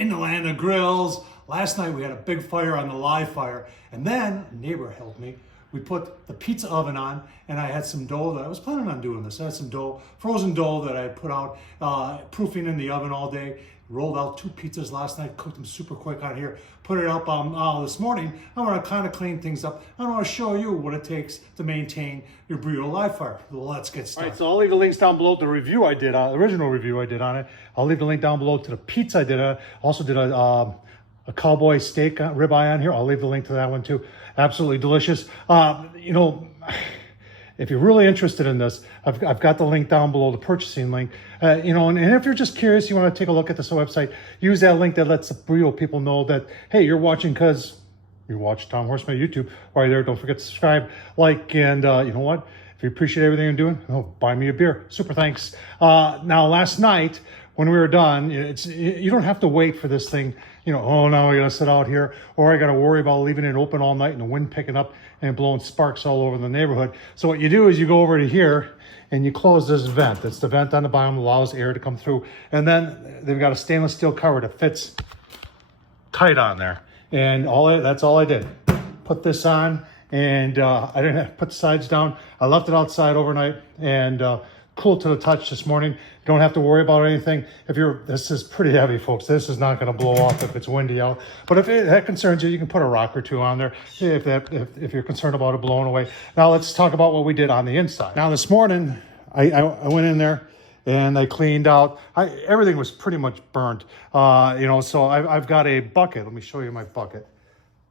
in the land of grills. Last night we had a big fire on the live fire, and then a neighbor helped me. We put the pizza oven on, and I had some dough that I was planning on doing this. I had some dough, frozen dough that I had put out, proofing in the oven all day. Rolled out 2 pizzas last night, cooked them super quick on here, put it up this morning. I want to kind of clean things up. I want to show you what it takes to maintain your BREEO Live Fire. Let's get started. All right, so I'll leave the links down below to the review I did, original review I did on it. I'll leave the link down below to the pizza I did. Also did a cowboy steak ribeye on here. I'll leave the link to that one too. Absolutely delicious. You know, if you're really interested in this, I've got the link down below, the purchasing link. You know, and if you're just curious, you want to take a look at this website, use that link that lets the BREEO people know that, hey, you're watching because you watch Tom Horsman YouTube. While you're there, don't forget to subscribe, like, and you know what? If you appreciate everything I'm doing, buy me a beer. Super thanks. Now, last night, when we were done, you don't have to wait for this thing, you know, oh, now I got to sit out here, or I got to worry about leaving it open all night and the wind picking up and blowing sparks all over the neighborhood. So what you do is you go over to here and you close this vent. It's the vent on the bottom that allows air to come through. And then they've got a stainless steel cover that fits tight on there. And that's all I did. Put this on, and I didn't have to put the sides down. I left it outside overnight, and cool to the touch this morning. You don't have to worry about anything. This is pretty heavy, folks. This is not going to blow off if it's windy out. But if that concerns you, you can put a rock or two on there if you're concerned about it blowing away. Now let's talk about what we did on the inside. Now this morning, I went in there and I cleaned out. Everything was pretty much burnt. You know, so I've got a bucket. Let me show you my bucket.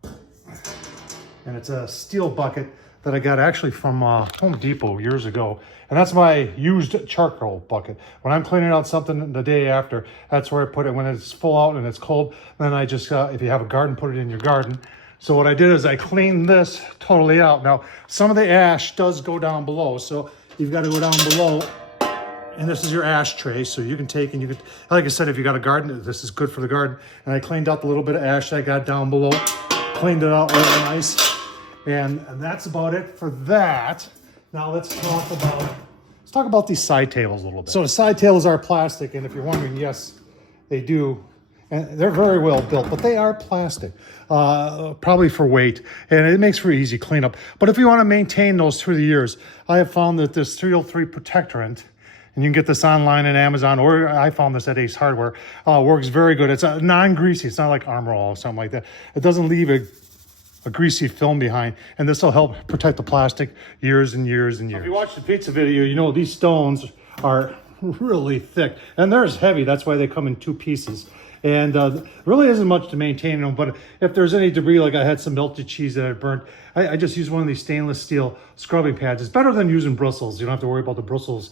And it's a steel bucket that I got actually from Home Depot years ago. And that's my used charcoal bucket. When I'm cleaning out something the day after, that's where I put it. When it's full out and it's cold, then I just, if you have a garden, put it in your garden. So what I did is I cleaned this totally out. Now, some of the ash does go down below. So you've got to go down below. And this is your ash tray. So you can take and you can, like I said, if you got a garden, this is good for the garden. And I cleaned out the little bit of ash that I got down below. Cleaned it out really nice. And that's about it for that. Now let's talk about these side tables a little bit. So the side tables are plastic, and if you're wondering, yes, they do. And they're very well built, but they are plastic, probably for weight, and it makes for easy cleanup. But if you want to maintain those through the years, I have found that this 303 protectorant, and you can get this online at Amazon, or I found this at Ace Hardware, works very good. It's a non-greasy. It's not like Armor All or something like that. It doesn't leave a greasy film behind, and this will help protect the plastic years and years and years. If you watch the pizza video, you know these stones are really thick, and they're as heavy. That's why they come in 2 pieces. And really isn't much to maintain them, but if there's any debris, like I had some melted cheese that I burnt, I just use one of these stainless steel scrubbing pads. It's better than using bristles. You don't have to worry about the bristles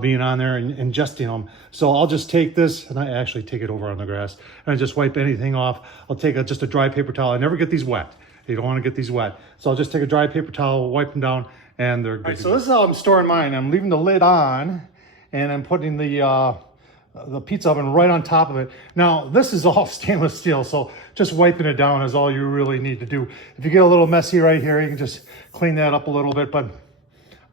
being on there and ingesting them. So I'll just take this, and I actually take it over on the grass, and I just wipe anything off. I'll take just a dry paper towel. I never get these wet. You don't want to get these wet. So I'll just take a dry paper towel, wipe them down, and they're good. All right, so this is how I'm storing mine. I'm leaving the lid on, and I'm putting the pizza oven right on top of it. Now, this is all stainless steel, so just wiping it down is all you really need to do. If you get a little messy right here, you can just clean that up a little bit, but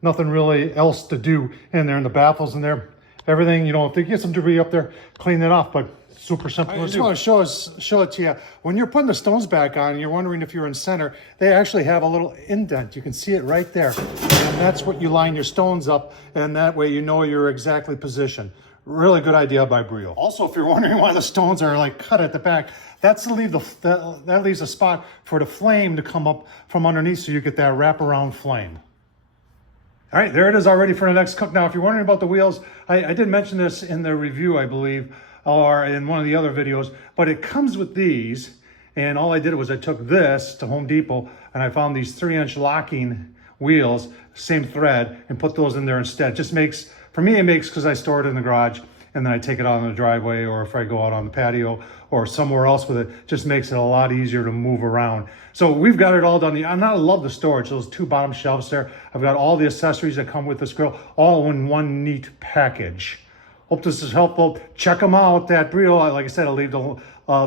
nothing really else to do in there. And the baffles in there, everything, you know, if they get some debris up there, clean it off, but super simple to do. I just want to show it to you. When you're putting the stones back on and you're wondering if you're in center, they actually have a little indent. You can see it right there. And that's what you line your stones up, and that way you know you're exactly positioned. Really good idea by BREEO. Also, if you're wondering why the stones are like cut at the back, that leaves a spot for the flame to come up from underneath, so you get that wraparound flame. All right, there it is, all ready for the next cook. Now, if you're wondering about the wheels, I did mention this in the review, I believe, or in one of the other videos, but it comes with these. And all I did was I took this to Home Depot and I found these 3-inch locking wheels, same thread, and put those in there instead. It just makes, for me, it makes, because I store it in the garage and then I take it out on the driveway, or if I go out on the patio or somewhere else with it, just makes it a lot easier to move around. So we've got it all done. I love the storage, those 2 bottom shelves there. I've got all the accessories that come with this grill, all in one neat package. Hope this is helpful. Check them out at BREEO. Like I said, I'll leave the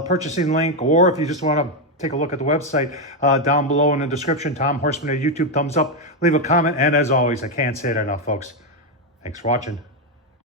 purchasing link, or if you just want to take a look at the website down below in the description. Tom Horsman at YouTube, thumbs up, leave a comment, and as always, I can't say it enough, folks. Thanks for watching.